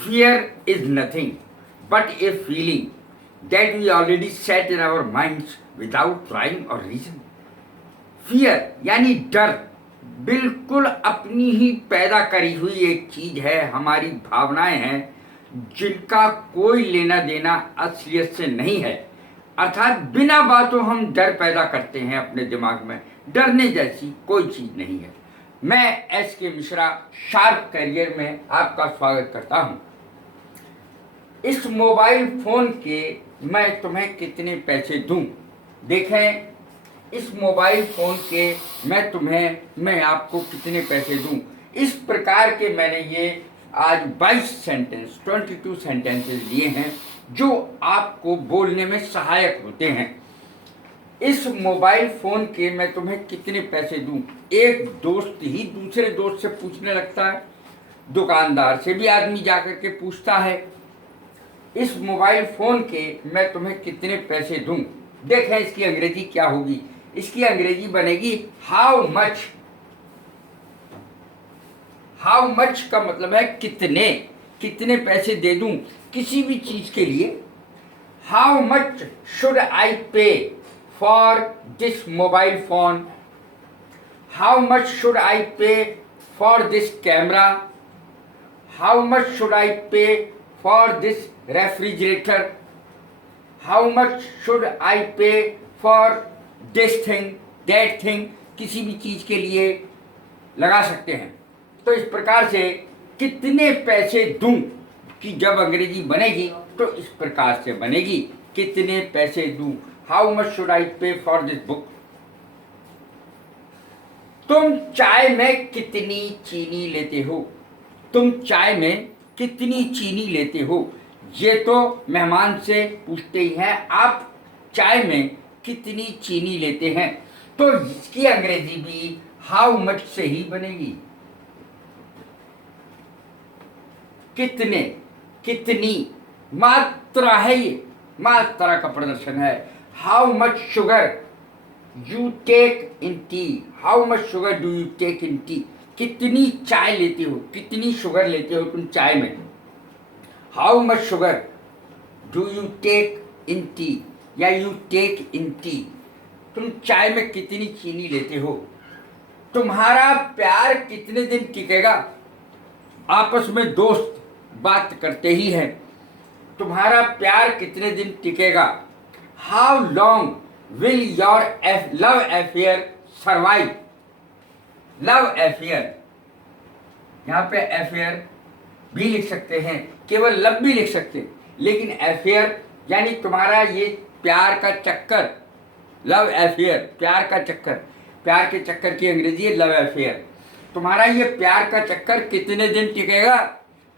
Fear is nothing but a feeling that we already set in our minds without rhyme or reason. Fear यानी डर बिल्कुल अपनी ही पैदा करी हुई एक चीज है, हमारी भावनाएं हैं जिनका कोई लेना देना असलियत से नहीं है। अर्थात बिना बातों हम डर पैदा करते हैं अपने दिमाग में, डरने जैसी कोई चीज नहीं है। मैं एस के मिश्रा शार्प करियर में आपका स्वागत करता हूं। इस मोबाइल फोन के मैं तुम्हें कितने पैसे दूं? देखें, इस मोबाइल फोन के मैं आपको कितने पैसे दूं? इस प्रकार के मैंने ये आज 22 सेंटेंसेस लिए हैं जो आपको बोलने में सहायक होते हैं। इस मोबाइल फोन के मैं तुम्हें कितने पैसे दूं? एक दोस्त ही दूसरे दोस्त से पूछने लगता है, दुकानदार से भी आदमी जाकर के पूछता है, इस मोबाइल फोन के मैं तुम्हें कितने पैसे दूं? देखें इसकी अंग्रेजी क्या होगी। इसकी अंग्रेजी बनेगी हाउ मच। हाउ मच का मतलब है कितने, कितने पैसे दे दूं किसी भी चीज के लिए। How much should I pay for this mobile phone? How much should I pay for this camera? How much should I pay for this refrigerator? How much should I pay for this thing that thing? किसी भी चीज के लिए लगा सकते हैं। तो इस प्रकार से कितने पैसे दूं कि जब अंग्रेजी बनेगी तो इस प्रकार से बनेगी, कितने पैसे दूं? How much should I pay for this book? तुम चाय में कितनी चीनी लेते हो? तुम चाय में कितनी चीनी लेते हो? ये तो मेहमान से पूछते ही हैं, आप चाय में कितनी चीनी लेते हैं? तो इसकी अंग्रेजी भी हाउ मच से ही बनेगी। कितने, कितनी मात्रा है, ये मात्रा का प्रदर्शन है। How much sugar you take in tea? How much sugar do you take in tea? कितनी चाय लेते हो, कितनी शुगर लेते हो तुम चाय में? How much sugar do you take in tea या यू टेक इन टी? तुम चाय में कितनी चीनी लेते हो? तुम्हारा प्यार कितने दिन टिकेगा? आपस में दोस्त बात करते ही हैं, तुम्हारा प्यार कितने दिन टिकेगा? How long will your love affair survive? Love affair, यहाँ पे अफेयर भी लिख सकते हैं, केवल लव भी लिख सकते हैं, लेकिन अफेयर यानी तुम्हारा ये प्यार का चक्कर। लव अफेयर, प्यार का चक्कर, प्यार के चक्कर की अंग्रेजी है लव अफेयर। तुम्हारा ये प्यार का चक्कर कितने दिन टिकेगा?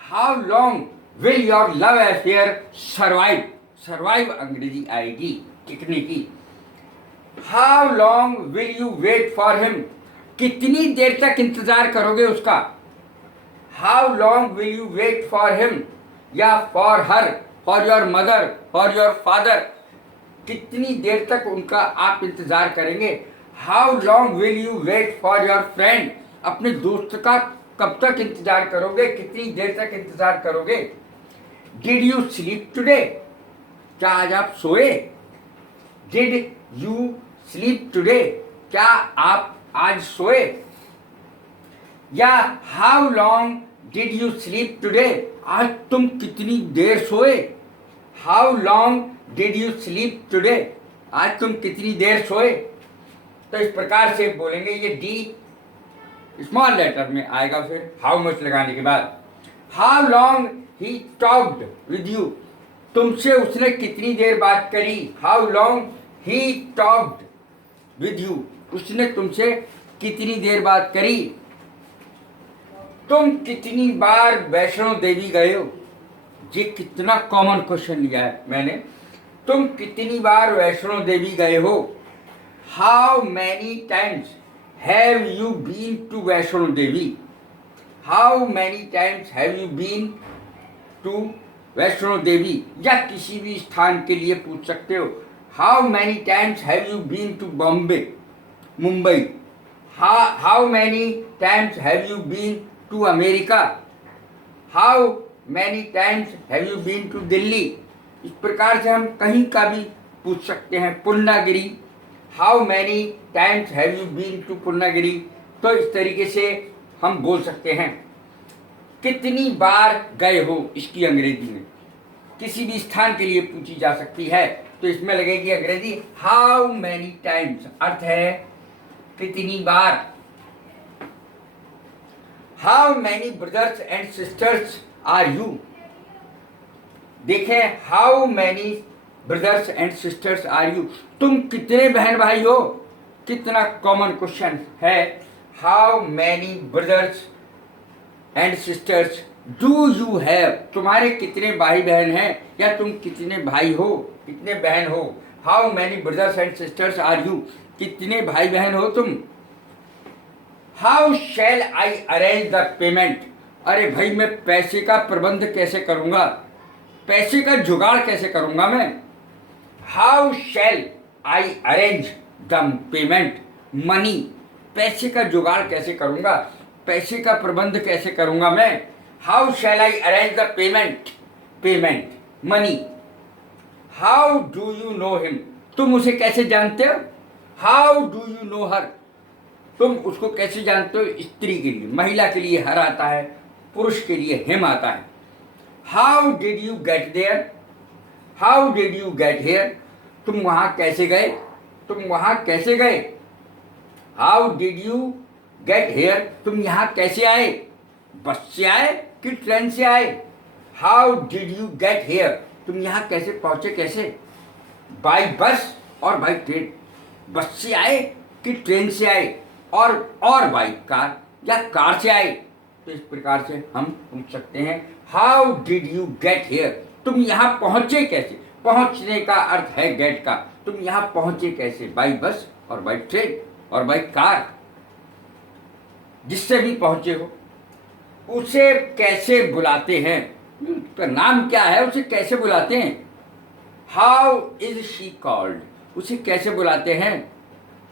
How long will your love affair survive? Survive अंग्रेजी आएगी टिकने की। How long will you wait for him? कितनी देर तक इंतजार करोगे उसका? How long will you wait for him या for her, for your mother, for your father? कितनी देर तक उनका आप इंतजार करेंगे? How long will you wait for your friend? अपने दोस्त का कब तक इंतजार करोगे, कितनी देर तक इंतजार करोगे? Did you sleep today? क्या आज आप सोए? Did you sleep today? क्या आप आज सोए? या how long did you sleep today? आज तुम कितनी देर सोए? How long did you sleep today? आज तुम कितनी देर सोए? तो इस प्रकार से बोलेंगे। ये डी स्मॉल लेटर में आएगा फिर हाउ मच लगाने के बाद। How long he talked with you? तुमसे उसने कितनी देर बात करी? How long he talked with you? उसने तुमसे कितनी देर बात करी? तुम कितनी बार वैष्णो देवी गए हो? ये कितना कॉमन क्वेश्चन लिया है मैंने। तुम कितनी बार वैष्णो देवी गए हो? How many times have you been to Vaishno Devi? How many times have you been to Vaishno Devi? या किसी भी स्थान के लिए पूछ सकते हो। How many times have you been to Bombay, Mumbai? How many times have you been to America? How many times have you been to Delhi. इस प्रकार से हम कहीं का भी पूछ सकते हैं। Purnagiri, how many times have you been to Purnagiri. तो इस तरीके से हम बोल सकते हैं। कितनी बार गए हो, इसकी अंग्रेजी में किसी भी स्थान के लिए पूछी जा सकती है, तो इसमें लगेगी अंग्रेजी हाउ मैनी टाइम्स। अर्थ है कितनी बार। How many brothers and sisters are you. देखें, how many brothers and sisters are you, तुम कितने बहन भाई हो। कितना कॉमन क्वेश्चन है। How many brothers and sisters do you have, तुम्हारे कितने भाई बहन हैं, या तुम कितने भाई हो, कितने बहन हो। How many brothers and sisters are you, कितने भाई बहन हो तुम। How shall I arrange the payment, अरे भाई मैं पैसे का प्रबंध कैसे करूंगा, पैसे का जुगाड़ कैसे करूंगा मैं। How shall I arrange the payment money, पैसे का जुगाड़ कैसे करूंगा, पैसे का प्रबंध कैसे करूंगा मैं। How shall I arrange the payment money. How do you know him, तुम उसे कैसे जानते हो। हाउ डू यू नो हर, तुम उसको कैसे जानते हो। स्त्री के लिए, महिला के लिए हर आता है, पुरुष के लिए हिम आता है। How did you get there, how did you get here, तुम वहां कैसे गए, तुम वहां कैसे गए। How did you get here, तुम यहां कैसे आए, बस से आए कि ट्रेन से आए। How did you get here, तुम यहां कैसे पहुंचे, कैसे। बाई बस और बाई ट्रेन, बस से आए कि ट्रेन से आए, और बाई कार या कार से आए। तो इस प्रकार से हम पूछ सकते हैं how did you get here, तुम यहाँ पहुंचे कैसे। पहुंचने का अर्थ है गेट का, तुम यहाँ पहुंचे कैसे, बाई बस और बाई ट्रेन और बाई कार। जिससे भी पहुंचे हो उसे कैसे बुलाते हैं, उसका नाम क्या है, उसे कैसे बुलाते हैं। हाउ इज शी कॉल्ड, उसे कैसे बुलाते हैं।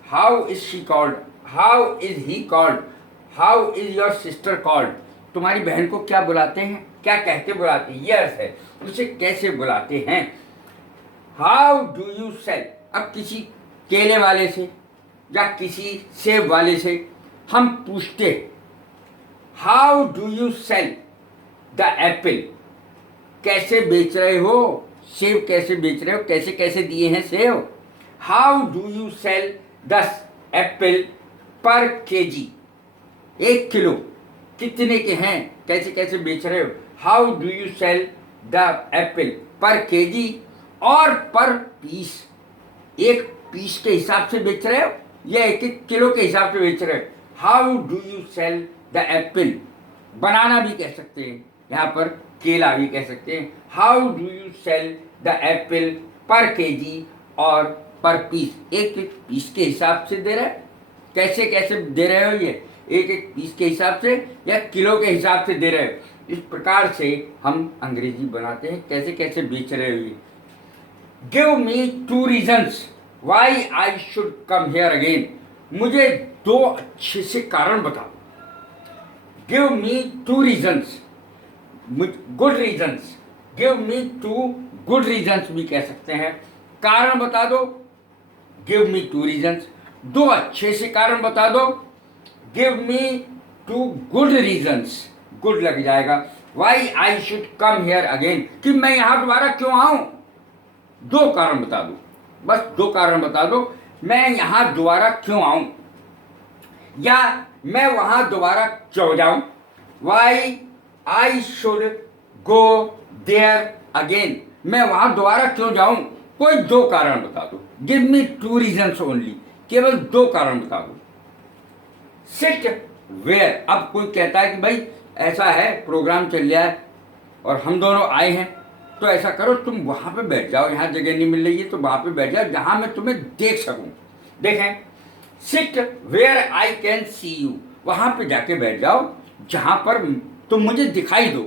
How is she called, how is he called, how is your sister called, तुम्हारी बहन को क्या बुलाते हैं, क्या कहते बुलाते हैं, ये अर्थ है उसे कैसे बुलाते हैं। हाउ डू यू सेल, अब किसी केले वाले से या किसी सेब वाले से हम पूछते how do you sell the apple, कैसे बेच रहे हो, सेब कैसे बेच रहे हो, कैसे कैसे दिए हैं सेब। How do you sell the apple per kg, 1 kilo कितने के हैं, कैसे कैसे बेच रहे हो। How do you sell the apple per kg और पर पीस, 1 पीस के हिसाब से बेच रहे हो या 1 किलो के हिसाब से बेच रहे हो। How do you sell the apple, banana भी कह सकते हैं, यहाँ पर केला भी कह सकते हैं। How do you sell the apple per kg और पर पीस, 1 पीस के हिसाब से दे रहे हैं, कैसे कैसे दे रहे हो, ये 1 पीस के हिसाब से या किलो के हिसाब से दे रहे हो। इस प्रकार से हम अंग्रेजी बनाते हैं, कैसे कैसे बेच रहे हो ये। Give me 2 reasons why I should come here again, मुझे 2 अच्छे से कारण बताओ। Give me 2 reasons, good reasons, give me 2 good reasons भी कह सकते हैं। कारण बता दो, गिव मी 2 रीजन्स, 2 अच्छे से कारण बता दो। Give me 2 good reasons, good लग जाएगा। Why I should come here again, कि मैं यहां दोबारा क्यों आऊं, 2 कारण बता दो, बस 2 कारण बता दो, मैं यहां दोबारा क्यों आऊं या मैं वहां दोबारा क्यों जाऊं। Why I should go there again, मैं वहां दोबारा क्यों जाऊं, कोई 2 कारण बता दो। गिव मी 2 रीजन्स ओनली, केवल 2 कारण बता दो। सिट वेयर, अब कोई कहता है कि भाई ऐसा है प्रोग्राम चल रहा है और हम दोनों आए हैं, तो ऐसा करो तुम वहां पे बैठ जाओ, यहाँ जगह नहीं मिल रही है तो वहां पे बैठ जाओ जहां मैं तुम्हें देख सकूं। देखें, sit where I can see you, वहां पे जाके बैठ जाओ जहां पर तुम मुझे दिखाई दो,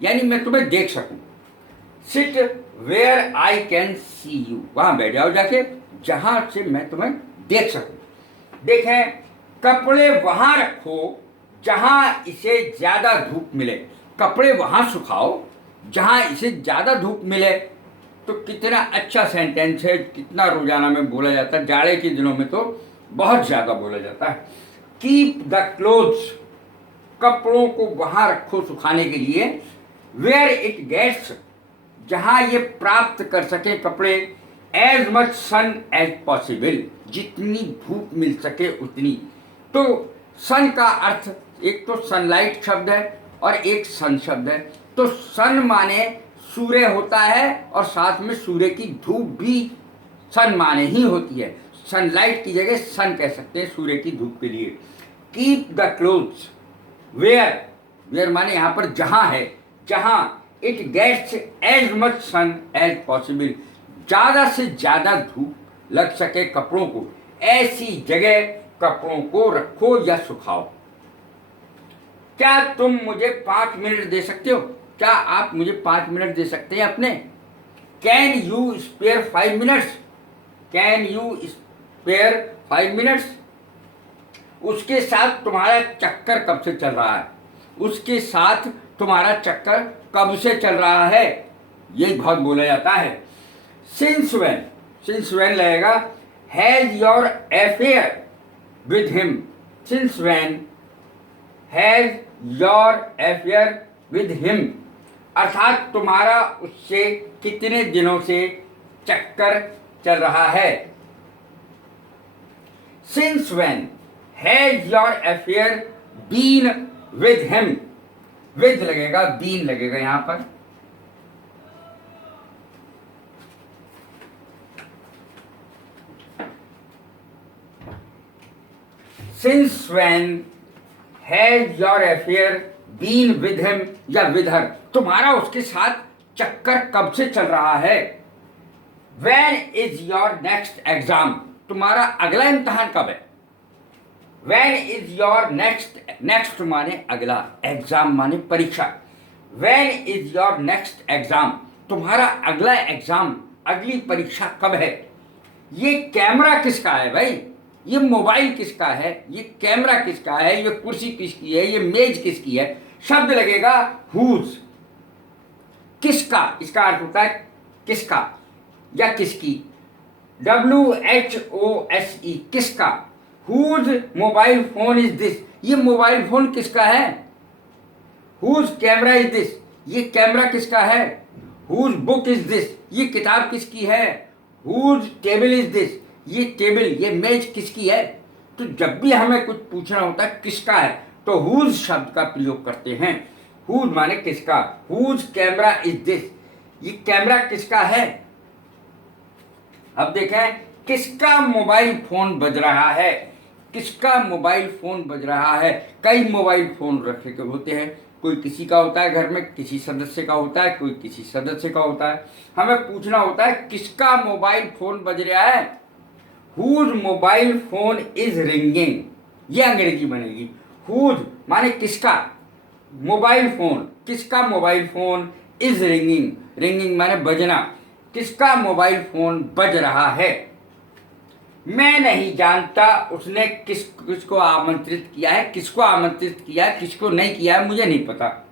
यानी मैं तुम्हें देख सकूं। Sit where I can see you, वहां बैठ जाओ जाके जहां से मैं तुम्हें देख सकूं। देखें, कपड़े वहां रखो जहां इसे ज्यादा धूप मिले, कपड़े वहाँ सुखाओ जहाँ इसे ज़्यादा धूप मिले। तो कितना अच्छा सेंटेंस है, कितना रोजाना में बोला जाता है, जाड़े के दिनों में तो बहुत ज़्यादा बोला जाता है। कीप द क्लोथ्स, कपड़ों को वहाँ रखो सुखाने के लिए, वेयर इट गेट्स, जहाँ ये प्राप्त कर सके कपड़े, as much sun as possible, जितनी धूप मिल सके उतनी। तो सन का अर्थ एक तो सनलाइट शब्द है और एक सन शब्द है। तो सन माने सूर्य होता है और साथ में सूर्य की धूप भी सन माने ही होती है। सनलाइट की जगह सन कह सकते हैं सूर्य की धूप के लिए। Keep the clothes where, where माने यहाँ पर जहाँ है, जहाँ it gets as much sun as possible, ज़्यादा से ज़्यादा धूप लग सके कपड़ों को, ऐसी जगह कपड़ों को रखो या सुखाओ। क्या तुम मुझे 5 मिनट दे सकते हो? क्या आप मुझे 5 मिनट दे सकते हैं अपने? Can you spare 5 minutes? Can you spare 5 minutes? उसके साथ तुम्हारा चक्कर कब से चल रहा है? उसके साथ तुम्हारा चक्कर कब से चल रहा है? यही बहुत बोला जाता है। सिंस व्हेन, सिंस व्हेन लगेगा has your affair with him. Since when has your affair with him, अर्थात तुम्हारा उससे कितने दिनों से चक्कर चल रहा है। Since when has your affair been with him, with लगेगा, बीन लगेगा यहां पर। Since when has your affair been with him या विद हर, तुम्हारा उसके साथ चक्कर कब से चल रहा है। When is your next exam, तुम्हारा अगला इम्तहान कब है। When is your next, next माने अगला, एग्जाम माने परीक्षा। When is your next exam, तुम्हारा अगला एग्जाम, अगली परीक्षा कब है। ये कैमरा किसका है भाई? ये मोबाइल किसका है? ये कैमरा किसका है? ये कुर्सी किसकी है? ये मेज किसकी है? शब्द लगेगा हुज, किसका, इसका अर्थ होता है किसका या किसकी। WHOSE, किसका। Whose mobile phone is this, ये मोबाइल फोन किसका है। हुज कैमरा इज दिस, ये कैमरा किसका है। हुज बुक इज दिस, ये किताब किसकी है। हुज टेबल इज दिस, ये टेबल, ये मेज किसकी है। तो जब भी हमें कुछ पूछना होता है किसका है तो हुज शब्द का प्रयोग करते हैं। हुज माने किसका। हुज कैमरा इज दिस, ये कैमरा किसका है। अब देखें, किसका मोबाइल फोन बज रहा है। किसका मोबाइल फोन बज रहा है। कई मोबाइल फोन रखे के होते हैं, कोई किसी का होता है घर में, किसी सदस्य का होता है, कोई किसी सदस्य का होता है। हमें पूछना होता है किसका मोबाइल फोन बज रहा है। Whose mobile phone is ringing, ये अंग्रेजी बनेगी। हुज माने किसका, मोबाइल फोन, किसका mobile phone is ringing, ringing माने बजना, किसका मोबाइल फोन बज रहा है। मैं नहीं जानता उसने किसको आमंत्रित किया है, किसको आमंत्रित किया है, किसको नहीं किया है, मुझे नहीं पता।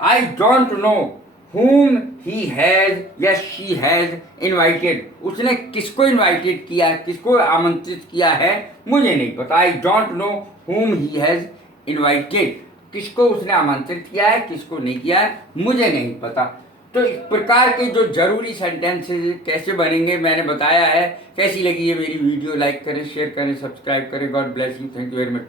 I don't know whom he has या she has invited, उसने किसको इन्वाइटेड किया है, किसको आमंत्रित किया है, मुझे नहीं पता। I don't know whom he has invited, किसको उसने आमंत्रित किया है, किसको नहीं किया है, मुझे नहीं पता। तो इस प्रकार के जो जरूरी सेंटेंसेस कैसे बनेंगे मैंने बताया है। कैसी लगी ये मेरी वीडियो, लाइक करें, शेयर करें, सब्सक्राइब करें। God bless you, thank you very much.